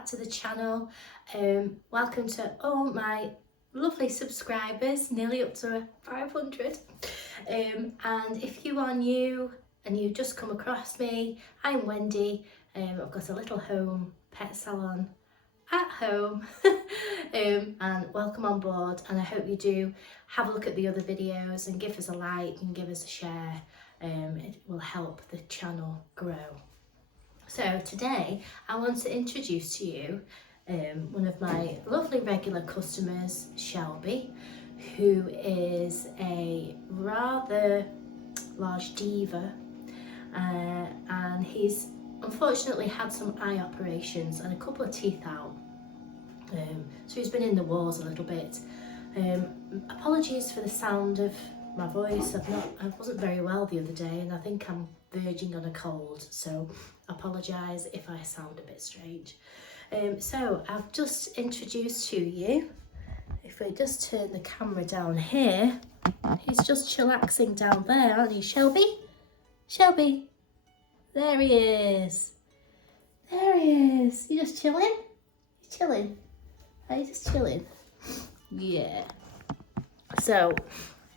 back to the channel. Welcome to all my lovely subscribers, nearly up to 500. And if you are new and you just come across me, I'm Wendy. I've got a little home pet salon at home. And welcome on board, and I hope you do have a look at the other videos and give us a like and give us a share. It will help the channel grow. So today I want to introduce to you one of my lovely regular customers, Shelby, who is a rather large diva, and he's unfortunately had some eye operations and a couple of teeth out. So he's been in the wars a little bit. Apologies for the sound of my voice. I wasn't very well the other day, and I think I'm verging on a cold, so apologise if I sound a bit strange. So I've just introduced to you, if we just turn the camera down here, he's just chillaxing down there, aren't you, Shelby? Shelby, there he is. There he is. You just chilling? You chilling? Are you just chilling? Yeah. So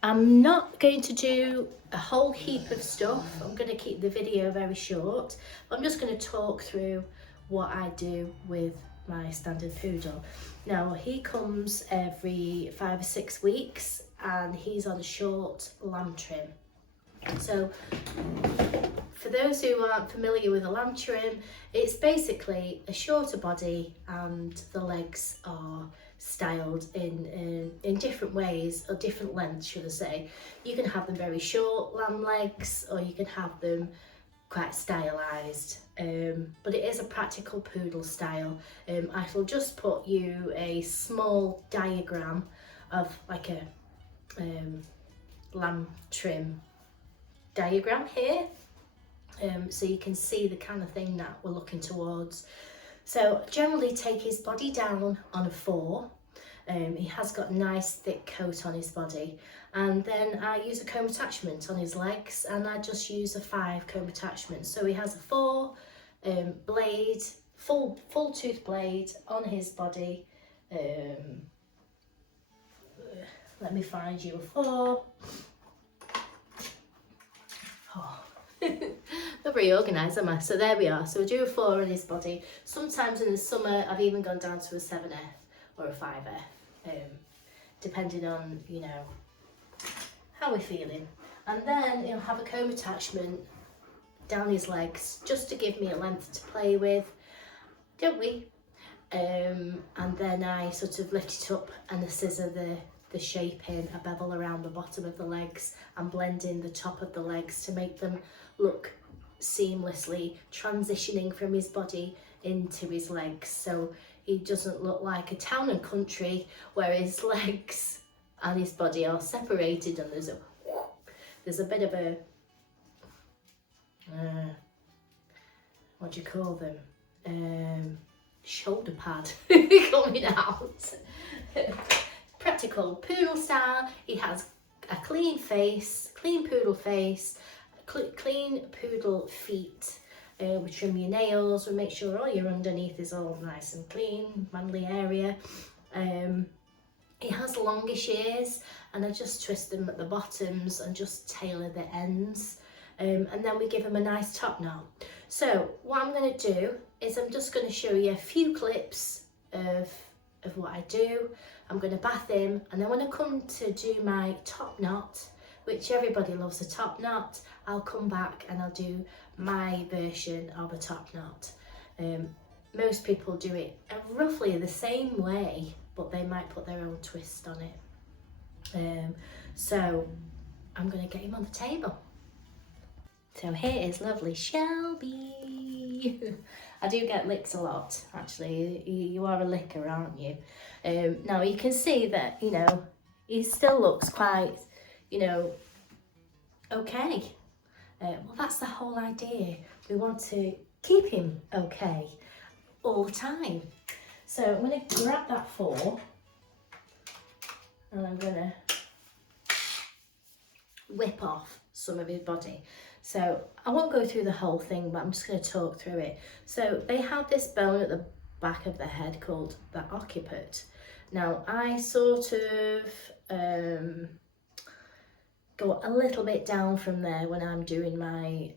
I'm not going to do a whole heap of stuff. I'm going to keep the video very short. I'm just going to talk through what I do with my standard poodle. Now, he comes every 5 or 6 weeks, and he's on a short lamb trim. So for those who aren't familiar with a lamb trim, it's basically a shorter body and the legs are styled in different ways, or different lengths should I say. You can have them very short lamb legs, or you can have them quite stylized, but it is a practical poodle style. I shall just put you a small diagram of like a lamb trim diagram here, so you can see the kind of thing that we're looking towards. So generally take his body down on a 4. He has got a nice thick coat on his body, and then I use a comb attachment on his legs, and I just use a 5 comb attachment. So he has a 4 blade, full tooth blade on his body. Let me find you a 4. Oh. Not very organised, am I? So there we are. So we do a 4 on his body. Sometimes in the summer I've even gone down to a 7F or a 5F, depending on, you know, how we're feeling. And then he'll have a comb attachment down his legs just to give me a length to play with, don't we? And then I sort of lift it up and scissor the shape in, a bevel around the bottom of the legs, and blend in the top of the legs to make them look seamlessly transitioning from his body into his legs, so he doesn't look like a town and country where his legs and his body are separated and there's a bit of a what do you call them, shoulder pad coming out. Practical poodle style. He has a clean face, clean poodle face, clean poodle feet. We trim your nails, we make sure all your underneath is all nice and clean, manly area. He has longish ears, and I just twist them at the bottoms and just tailor the ends. And then we give him a nice top knot. So what I'm going to do is I'm just going to show you a few clips of what I do. I'm going to bath him, and then when I come to do my top knot, which everybody loves a top knot, I'll come back and I'll do my version of a top knot. Most people do it roughly the same way, but they might put their own twist on it. So I'm going to get him on the table. So here is lovely Shelby. I do get licks a lot, actually. You are a licker, aren't you? Now you can see that, you know, he still looks quite, you know, okay. Well, that's the whole idea. We want to keep him okay all the time. So I'm going to grab that 4, and I'm going to whip off some of his body. So I won't go through the whole thing, but I'm just going to talk through it. So they have this bone at the back of the head called the occiput. Now I sort of go a little bit down from there when I'm doing my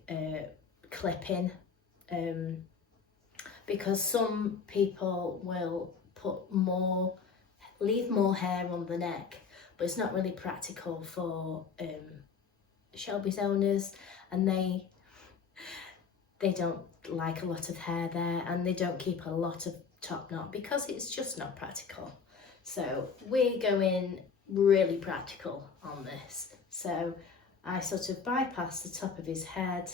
clipping, because some people will leave more hair on the neck, but it's not really practical for Shelby's owners, and they don't like a lot of hair there, and they don't keep a lot of top knot because it's just not practical. So we're going really practical on this. So I sort of bypass the top of his head,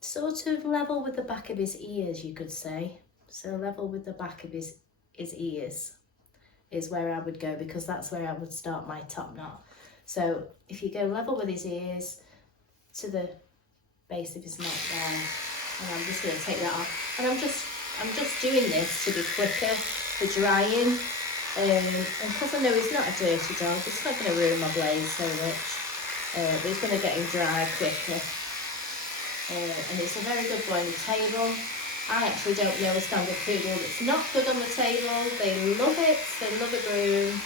sort of level with the back of his ears, you could say. So level with the back of his ears is where I would go, because that's where I would start my top knot. So if you go level with his ears to the base of his neck there, and I'm just going to take that off. And I'm just doing this to be quicker for drying. And because I know he's not a dirty dog, it's not going to ruin my blaze so much. But it's going to get him dry quicker. And it's a very good boy on the table. I actually don't know a standard poodle that's not good on the table. They love it. They love a groom.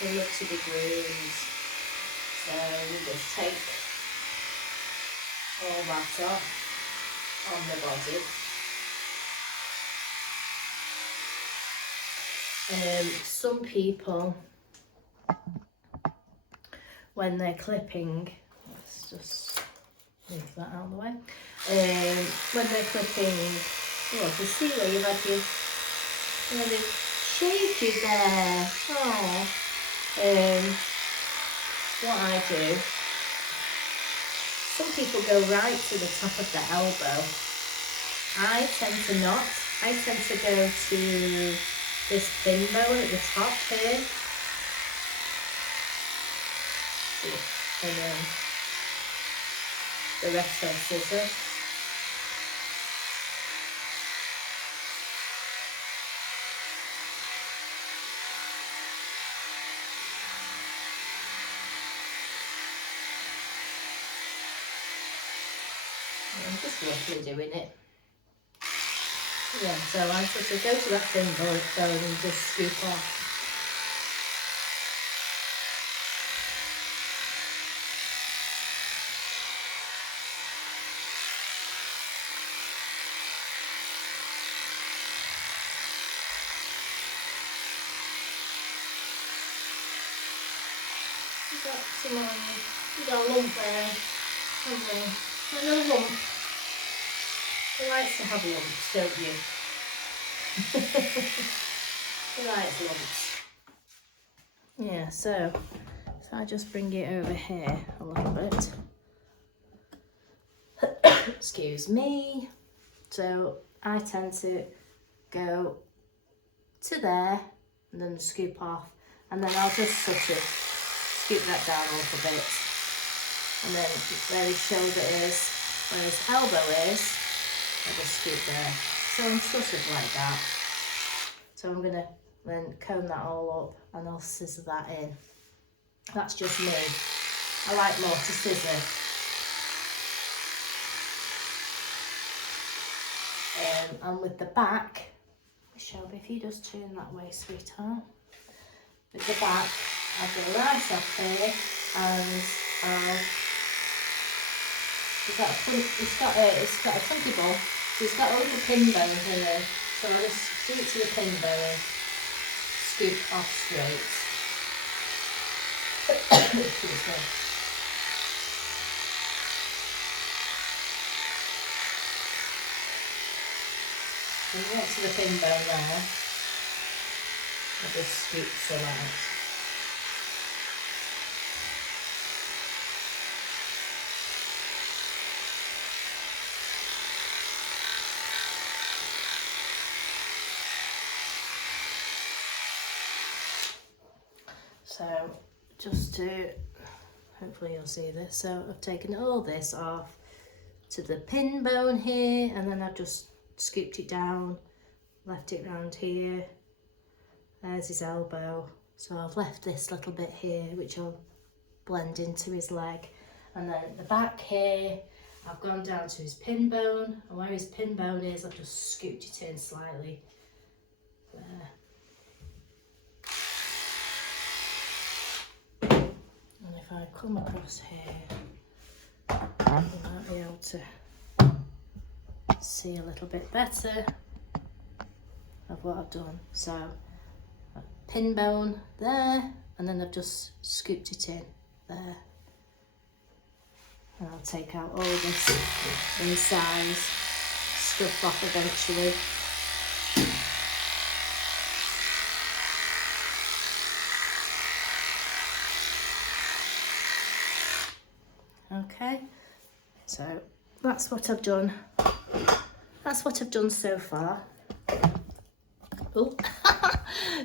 They love to be groomed. So we just take all that off on the body. Some people, when they're clipping, let's just move that out of the way. When they're clipping, oh, I can see where you've had they shaved you there. Oh, what I do, some people go right to the top of the elbow. I tend to not. I tend to go to this thin bone at the top here. And then the rest of scissors. I'm just roughly doing it. Yeah, so I sort of go to that thin bone and just scoop off. You got a lump there, haven't you? Another lump. He likes to have lumps, don't you? He likes lumps. Yeah, so I just bring it over here a little bit. Excuse me. So I tend to go to there and then scoop off, and then I'll just sort of scoop that down a little bit, and then where his shoulder is, where his elbow is, I'll just scoop there. So I'm sort of like that. So I'm gonna then comb that all up and I'll scissor that in. That's just me. I like more to scissor. And with the back, Shelby, if you just turn that way, sweetheart. With the back, I'll go right up here and it's got a funky ball, so it's got a little pin bone here. So I'll just do it to the pin bone, scoop off straight. When you get to the pin bone there, I'll just scoop some out. So just to, hopefully you'll see this, so I've taken all this off to the pin bone here, and then I've just scooped it down, left it round here. There's his elbow, so I've left this little bit here which will blend into his leg, and then at the back here I've gone down to his pin bone, and where his pin bone is I've just scooped it in slightly if I come across here, you might be able to see a little bit better of what I've done. So a pin bone there, and then I've just scooped it in there. And I'll take out all this incised stuff off eventually. Okay, so that's what I've done. That's what I've done so far. Oh,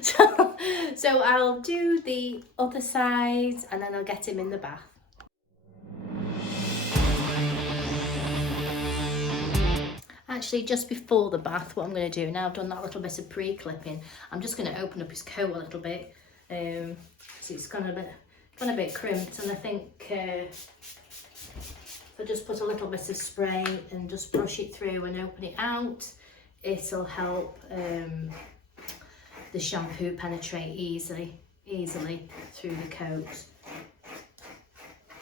so I'll do the other side and then I'll get him in the bath. Actually, just before the bath, what I'm going to do now, I've done that little bit of pre-clipping, I'm just going to open up his coat a little bit. So it's gone a bit crimped, and I think if I just put a little bit of spray and just brush it through and open it out, it'll help the shampoo penetrate easily through the coat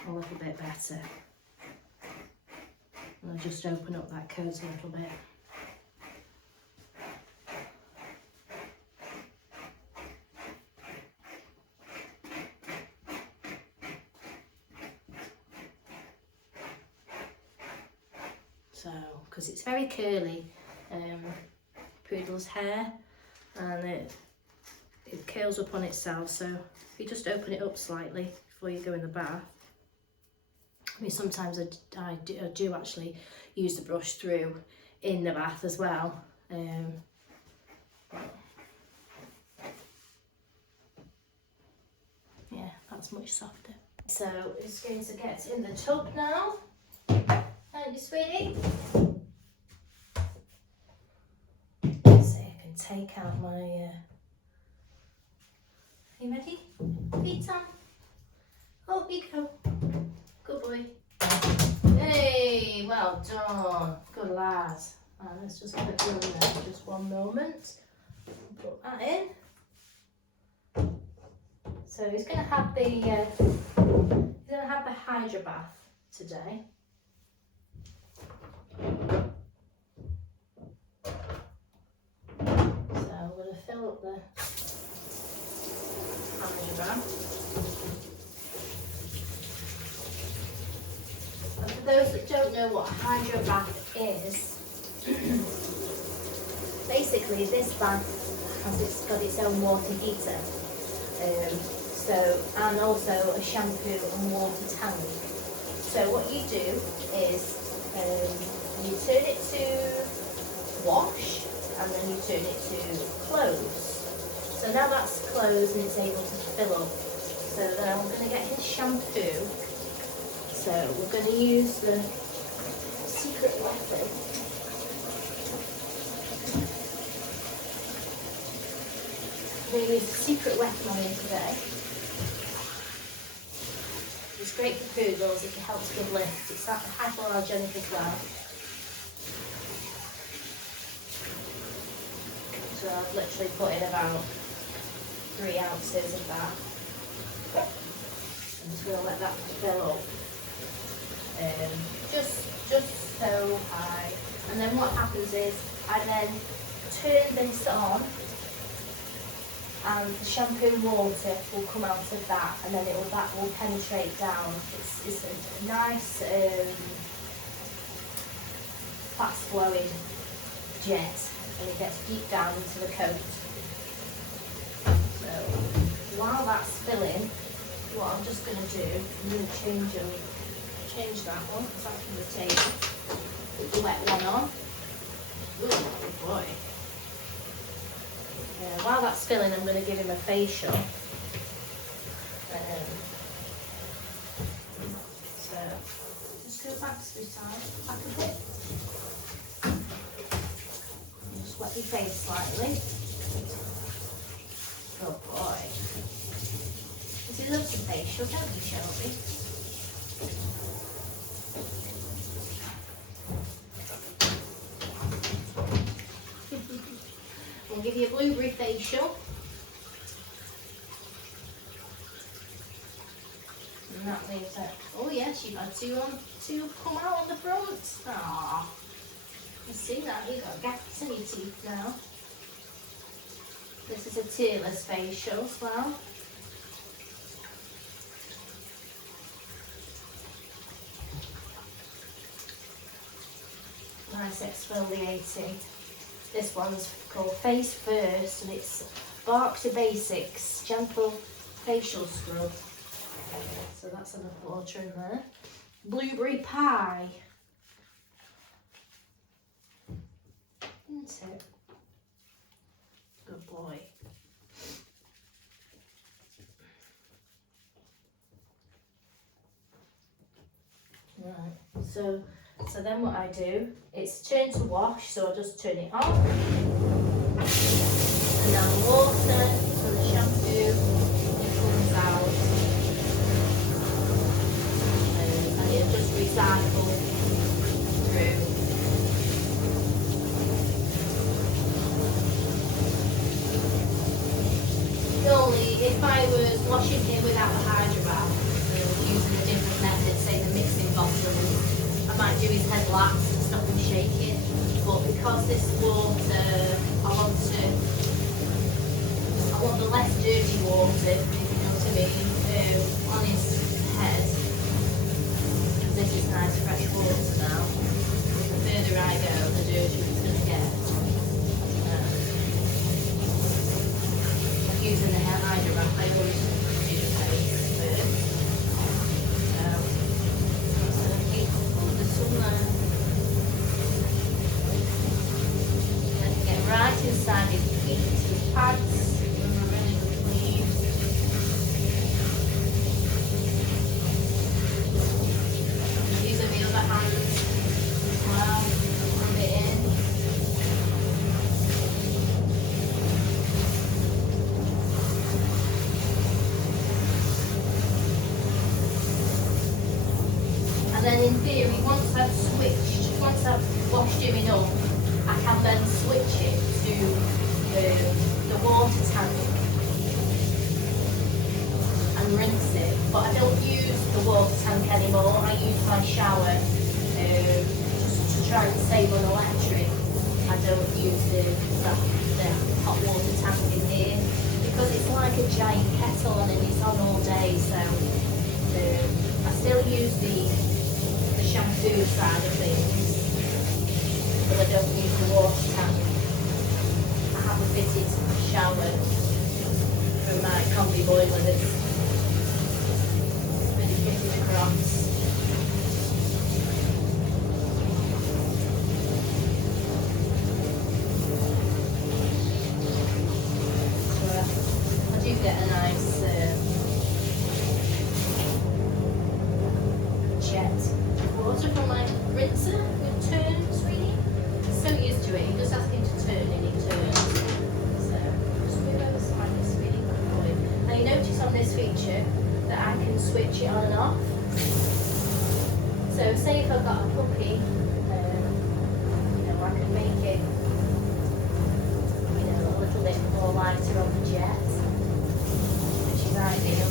a little bit better. And I'll just open up that coat a little bit. So, because it's very curly, Poodle's hair, and it curls up on itself, so if you just open it up slightly before you go in the bath. I mean, sometimes I do actually use the brush through in the bath as well. Yeah, that's much softer. So it's going to get in the tub now. Aren't you, sweetie? So I can take out my... Are you ready? Feet on. Up you go. Good boy. Hey, well done. Good lad. Right, let's just put it in there. Just one moment. Put that in. So he's going to have the Hydra bath today. So I'm going to fill up the Hydra bath. And for those that don't know what Hydra bath is, basically this bath has got its own water heater, and also a shampoo and water tank. So what you do is you turn it to wash, and then you turn it to close. So now that's closed and it's able to fill up. So then I'm going to get his shampoo. So we're going to use the secret method. We're going to use the secret weapon on him today. It's great for poodles, it helps with lift. It's hypoallergenic as well. So I've literally put in about 3 ounces of that. I'm just going to let that fill up. Just so high. And then what happens is I then turn this on, and the shampoo and water will come out of that, and then that will penetrate down. It's a nice fast flowing jet, and it gets deep down into the coat. So while that's filling, what I'm just going to do, I'm going to change that one, because that's from the table. Put the wet one on. Ooh, good boy. While that's filling, I'm going to give him a facial. So just go back, sweetheart, back a bit. Just wet your face slightly. Good boy. Because he loves the facial, don't you, Shelby? We'll give you a blueberry facial. And that you've had two come out on the front. Aww. You see that? You've got gaps in your teeth now. This is a tearless facial as well. Nice exfoliating. This one's called Face First and it's Bark to Basics Gentle Facial Scrub. So that's enough water in there. Blueberry Pie. Isn't it? Good boy. Right, so then what I do, it's turn to wash, so I just turn it off. And now water, so the shampoo comes out. And it just recycles through. Normally, if I was washing him without a hydro bath, using a different method, say the mixing bottle, I might do his head laps and stop him shaking. But because this water, I want the less dirty water, if you know what I mean, on his head. Because this is nice fresh water now. The further I go, the dirtier it's going to get. Using the hydro wrap, I always do the face first. So there's some there. Then get right inside his feet, his pads, and we're ready to clean. Using the other hand as well, rub it in. And then in theory, once I've washed him enough, I can then switch it to the water tank and rinse it. But I don't use the water tank anymore, I use my shower just to try and save on electric. I don't use the hot water tank in here because it's like a giant kettle and it's on all day, so I still use the shampoo side of things, but I don't use the water tank. I have a fitted shower for my combi boiler that's really fitted across. So I do get a nice jet water from my rinser with turn, sweetie. He's so used to it, you just ask him to turn and he turns. So just move over slightly, sweetie, good boy. Now you notice on this feature that I can switch it on and off. So say if I've got a puppy, I can make it a little bit more lighter on the jet, which is ideal.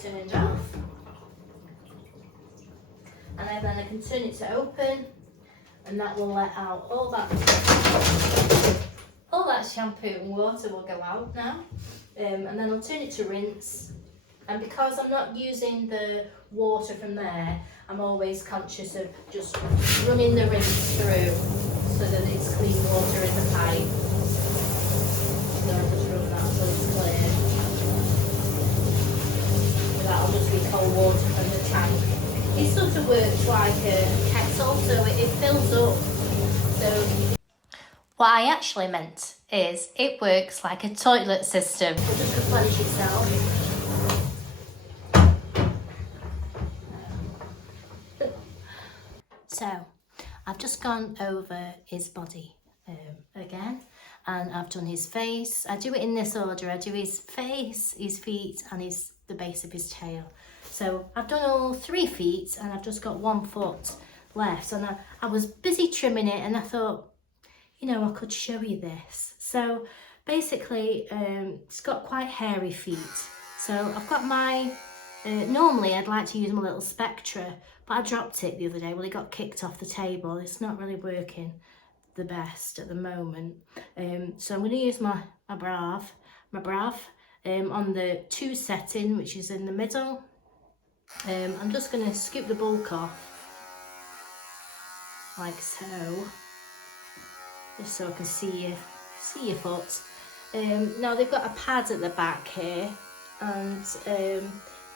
Turned off, and then I can turn it to open, and that will let out all that shampoo and water will go out now, and then I'll turn it to rinse. And because I'm not using the water from there, I'm always conscious of just running the rinse through so that it's clean water in the pipe. So I just run that so it's clear. works like a kettle, so it fills up. So what I actually meant is it works like a toilet system. It'll just replenish itself. So I've just gone over his body again, and I've done his face. I do it in this order. I do his face, his feet, and the base of his tail. So I've done all 3 feet, and I've just got 1 foot left. And I was busy trimming it, and I thought, you know, I could show you this. So basically, it's got quite hairy feet. So I've got my, normally I'd like to use my little Spectra, but I dropped it the other day. Well, it got kicked off the table. It's not really working the best at the moment. So I'm going to use my Brav on the 2 setting, which is in the middle. I'm just going to scoop the bulk off, like so, just so I can see your foot. Now they've got a pad at the back here, and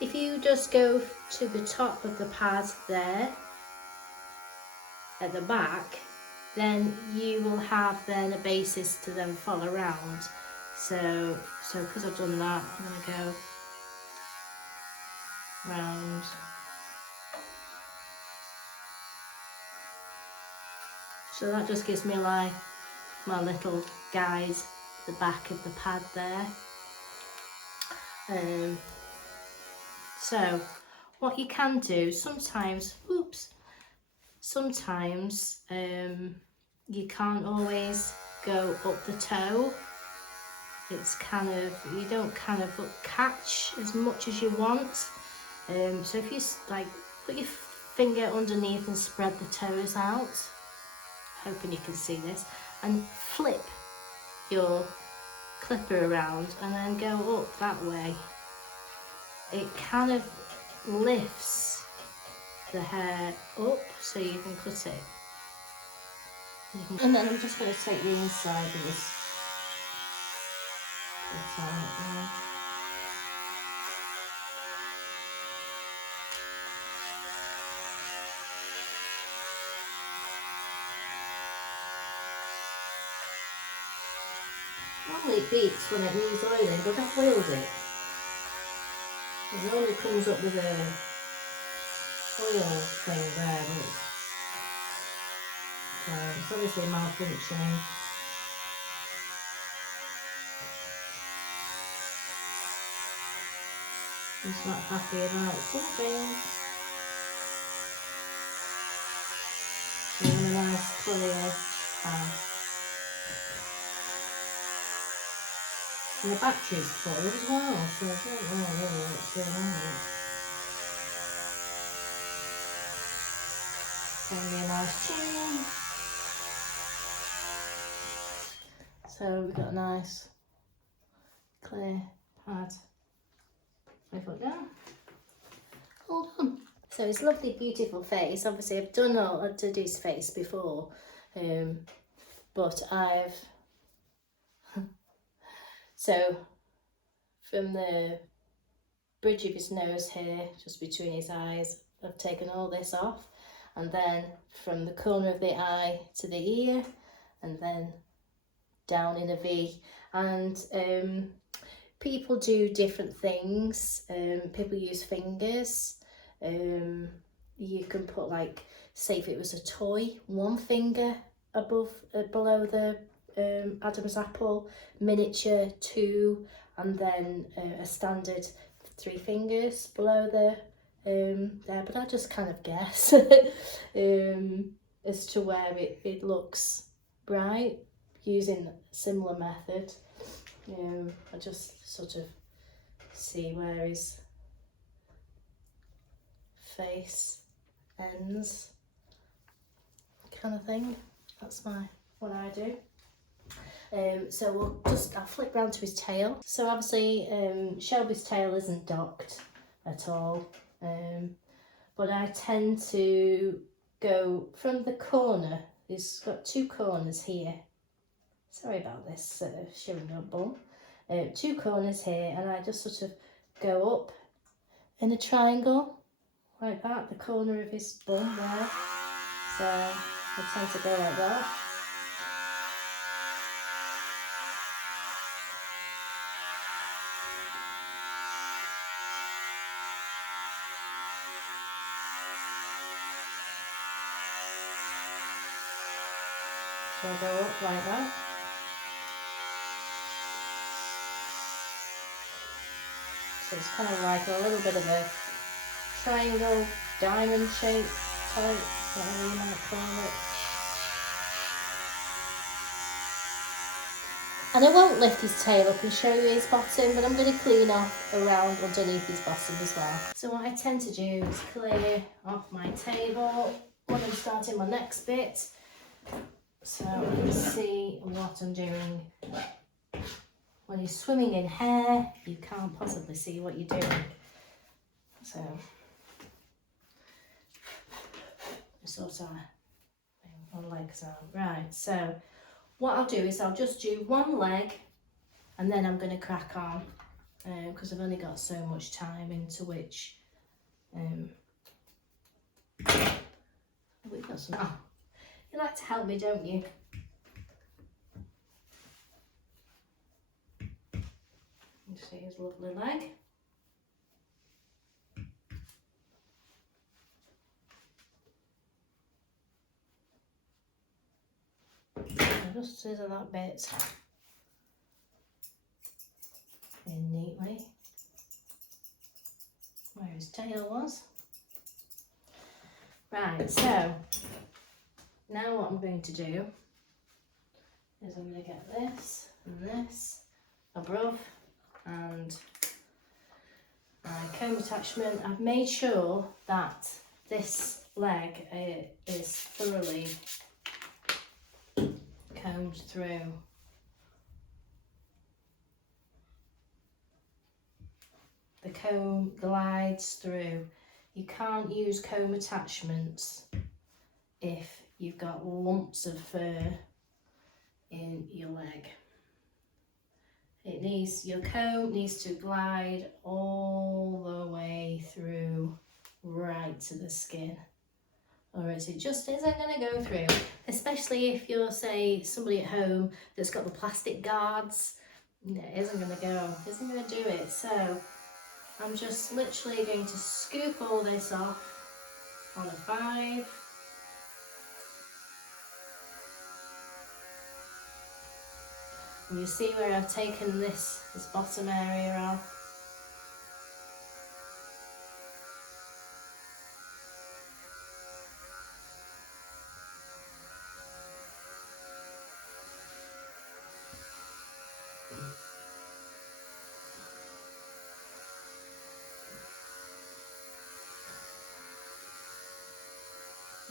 if you just go to the top of the pad there at the back, then you will have then a basis to then follow around. So because I've done that, I'm going to go round. So that just gives me like my little guide, the back of the pad there. So what you can do sometimes, sometimes you can't always go up the toe. It's kind of, you don't kind of catch as much as you want. So if you like put your finger underneath and spread the toes out, hoping you can see this, and flip your clipper around and then go up that way, it kind of lifts the hair up so you can cut it. And then I'm just going to take the inside of this. Normally it beats when it needs oiling, but I've oiled it. It only comes up with a oil thing there, but it's obviously malfunctioning. He's not happy about something. And a nice clear pan. And the battery's full as well, so I don't know really what's going on with it. Give me a nice tune. So we've got a nice clear pad. I put down. All done. So his lovely, beautiful face. Obviously, I've done all to do his face before, but I've so from the bridge of his nose here, just between his eyes, I've taken all this off, and then from the corner of the eye to the ear, and then down in a V. And people do different things. People use fingers. You can put, like, say if it was a toy, 1 finger below the Adam's apple, miniature 2, and then a standard 3 fingers below there. But I just kind of guess as to where it looks right using a similar method. I just sort of see where his face ends, kind of thing. That's what I do. So I'll flip round to his tail. So obviously Shelby's tail isn't docked at all, but I tend to go from the corner. He's got 2 corners here. Sorry about this showing up bum. 2 corners here, and I just sort of go up in a triangle like that, the corner of his bum there. So I tend to go like that. So I go up like that. So it's kind of like a little bit of a triangle, diamond shape type, whatever you might call it. And I won't lift his tail up and show you his bottom, but I'm going to clean off around underneath his bottom as well. So what I tend to do is clear off my table when I'm starting my next bit, so you can see what I'm doing. When you're swimming in hair, you can't possibly see what you're doing. So sort of one leg's out. Right, so what I'll do is I'll just do one leg and then I'm going to crack on because I've only got so much time into which we've got some. Oh, you like to help me, don't you? You see his lovely leg. I'll just scissor that bit in neatly where his tail was. Right, so now what I'm going to do is I'm going to get this and this above and my comb attachment. I've made sure that this leg is thoroughly combed through. The comb glides through. You can't use comb attachments if you've got lumps of fur in your leg. Your comb needs to glide all the way through right to the skin, or else it just isn't going to go through, especially if you're, say, somebody at home that's got the plastic guards. No, it isn't going to do it. So I'm just literally going to scoop all this off on a 5. And you see where I've taken this bottom area off.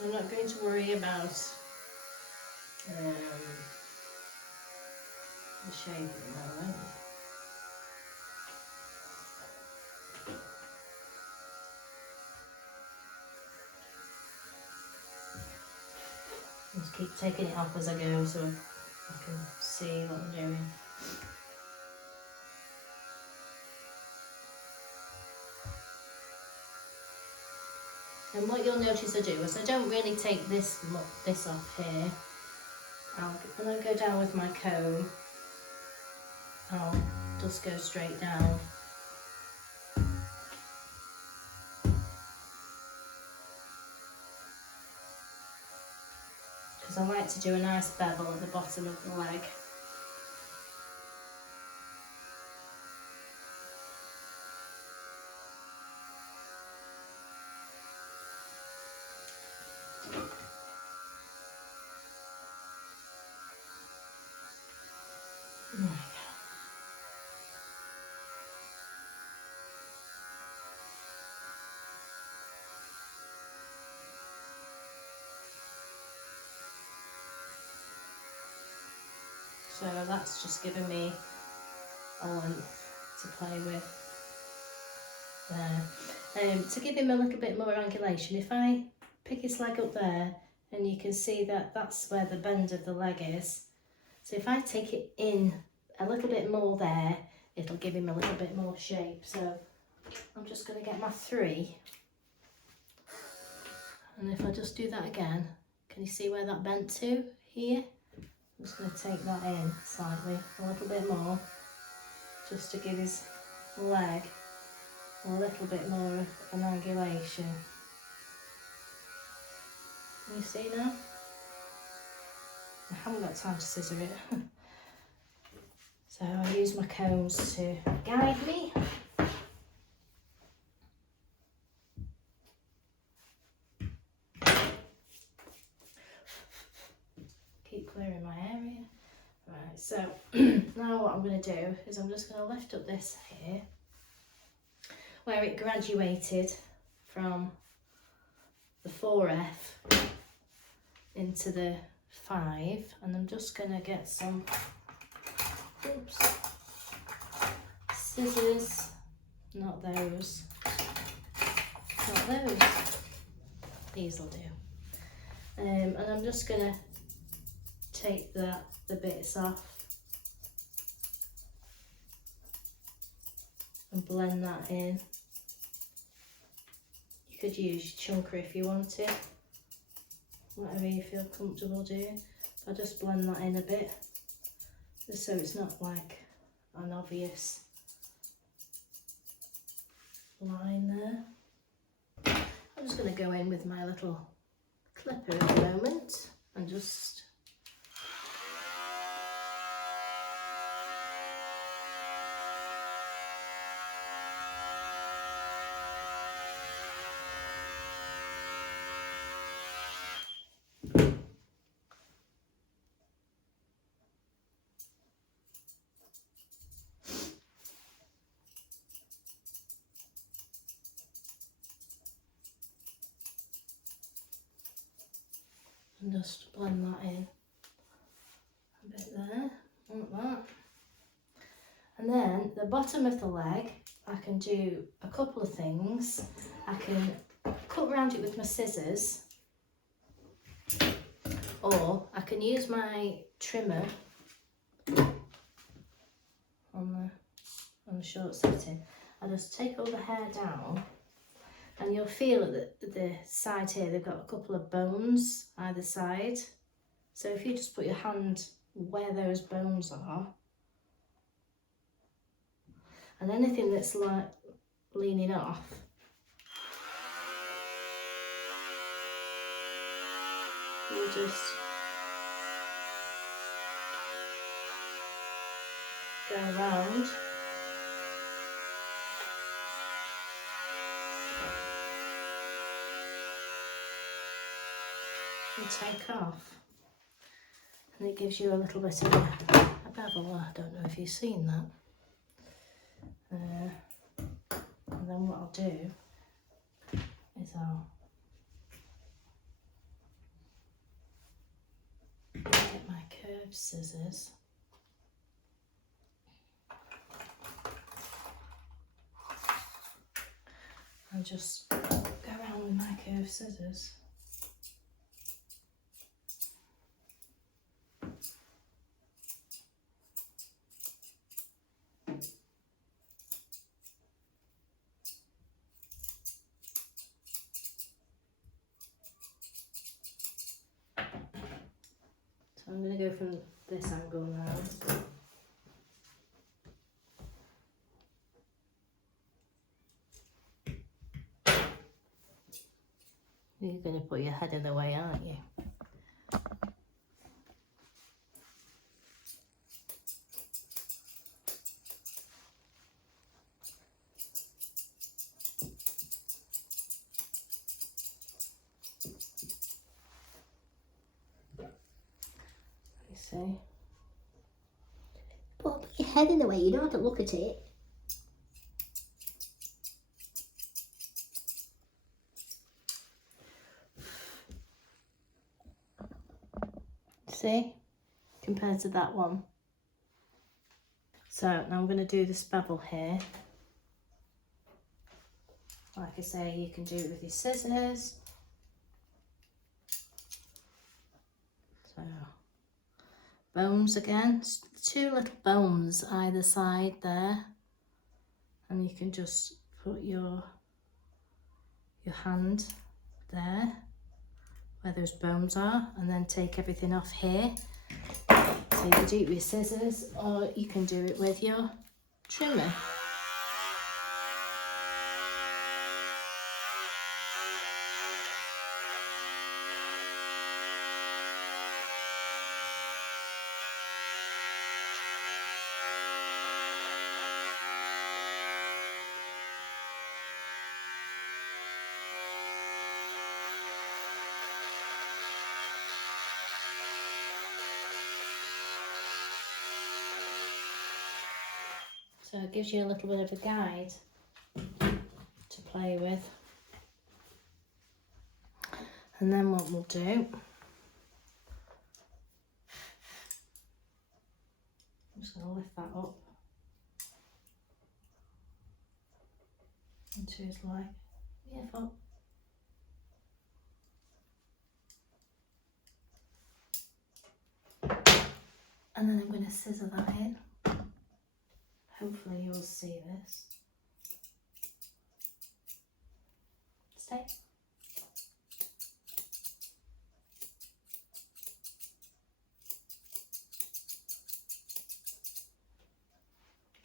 I'm not going to worry about the shape at the moment. Just keep taking it off as I go so I can see what I'm doing. And what you'll notice I do is I don't really take this off here. When I go down with my comb, I'll just go straight down. Because I like to do a nice bevel at the bottom of the leg. So that's just giving me a length to play with there. To give him a little bit more angulation, if I pick his leg up there, and you can see that that's where the bend of the leg is. So if I take it in a little bit more there, it'll give him a little bit more shape. So I'm just going to get my 3 And if I just do that again, can you see where that bent to here? I'm just going to take that in slightly, a little bit more, just to give his leg a little bit more of an angulation. Can you see now? I haven't got time to scissor it. So I use my combs to guide me. Keep clearing my area. Right, so now what I'm going to do is I'm just going to lift up this here, where it graduated from the 4F into the 5, and I'm just going to get some scissors, not those, these will do, and I'm just going to take the bits off and blend that in. You could use chunker if you wanted, whatever you feel comfortable doing. I'll just blend that in a bit, just so it's not like an obvious line there. I'm just going to go in with my little clipper at the moment and just blend that in a bit there, like that. And then the bottom of the leg, I can do a couple of things. I can cut around it with my scissors, or I can use my trimmer on the short setting. I just take all the hair down, and you'll feel at the side here, they've got a couple of bones either side. So if you just put your hand where those bones are, and anything that's like leaning off, you just go around. And take off, and it gives you a little bit of a bevel. I don't know if you've seen that. And then what I'll do is I'll get my curved scissors and just go around with my curved scissors. So I'm going to go from this angle now. You're going to put your head in the way, aren't you? You see? Put your head in the way, you don't have to look at it. See, compared to that one. So now I'm going to do this bevel here. Like I say, you can do it with your scissors. So bones again, two little bones either side there, and you can just put your hand there where those bones are, and then take everything off here. So you can do it with your scissors, or you can do it with your trimmer. So it gives you a little bit of a guide to play with. And then what we'll do, I'm just going to lift that up into his leg. Beautiful. And then I'm going to scissor that in. Hopefully you'll see this. Stay.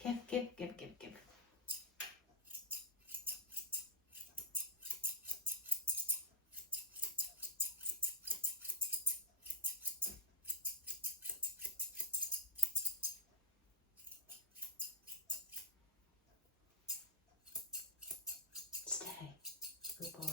Give. Stay. Good boy.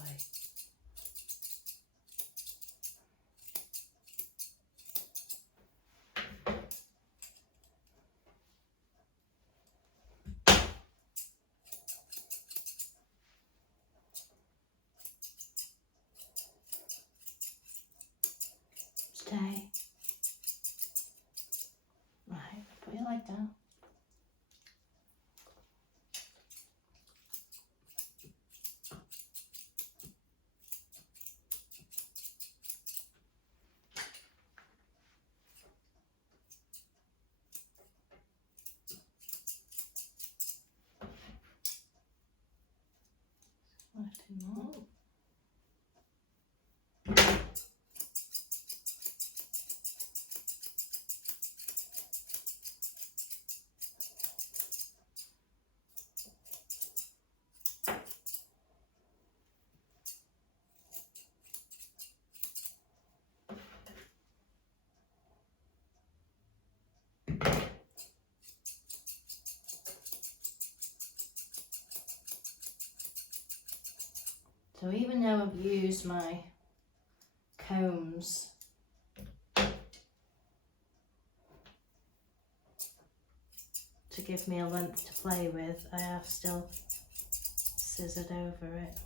Stay. Right, put your leg down. Lift him up. So even though I've used my combs to give me a length to play with, I have still scissored over it.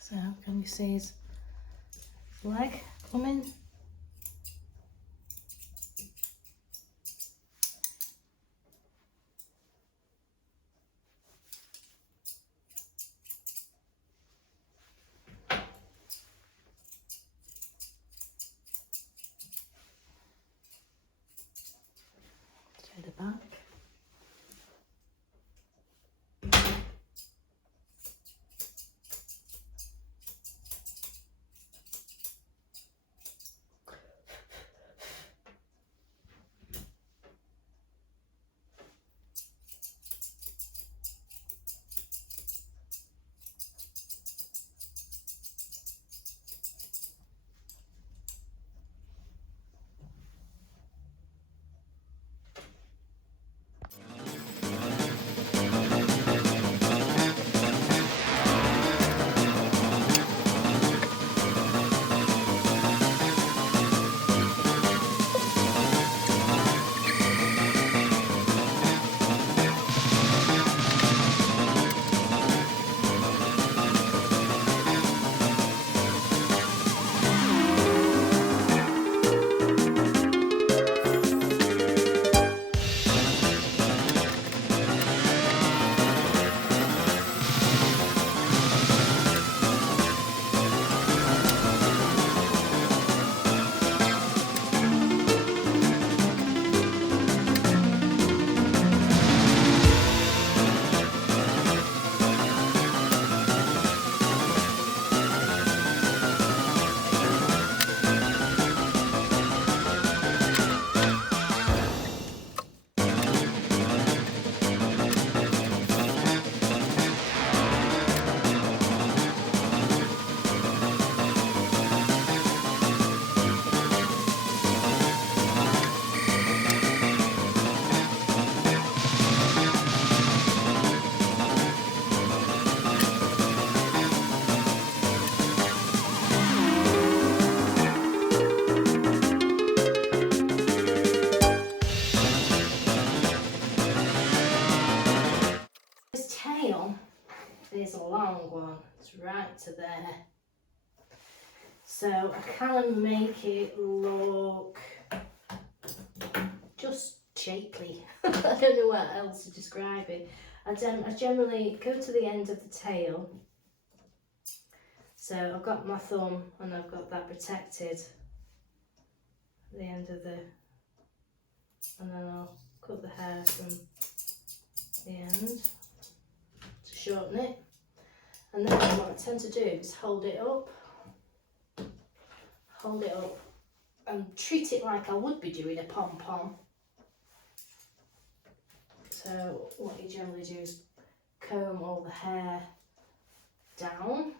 So can you see his leg coming? To the back. is a long one. It's right to there. So I kind of make it look just shapely. I don't know what else to describe it. I generally go to the end of the tail. So I've got my thumb and I've got that protected at the end of the, and then I'll cut the hair from the end to shorten it. And then what I tend to do is hold it up and treat it like I would be doing a pom-pom. So what you generally do is comb all the hair down.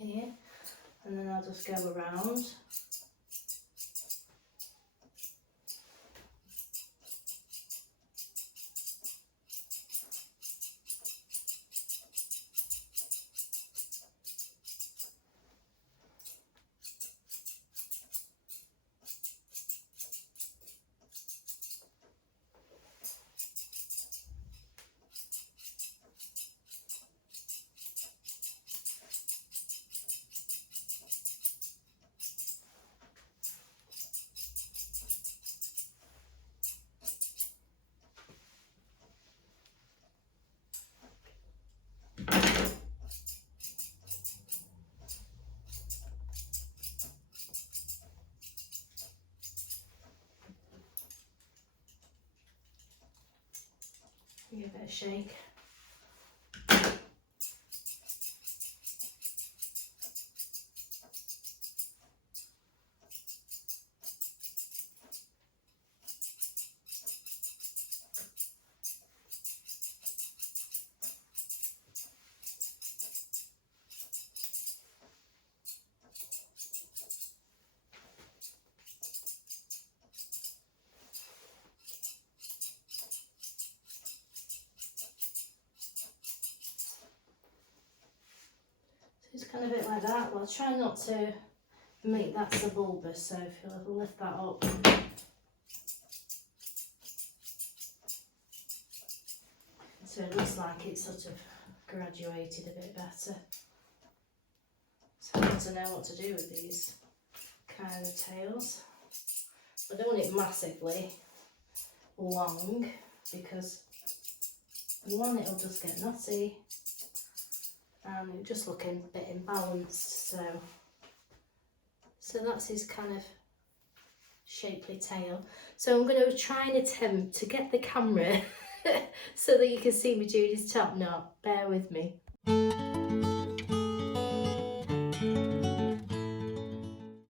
Here, and then I'll just go around. Give it a bit of shake. Just kind of bit like that. Well, try not to make that so bulbous, so if you'll lift that up. So it looks like it's sort of graduated a bit better. So I want to know what to do with these kind of tails. I don't want it massively long because one, it'll just get knotty and it'll just look a bit imbalanced. So that's his kind of shapely tail. So I'm going to try and attempt to get the camera so that you can see me doing his top knot. Bear with me.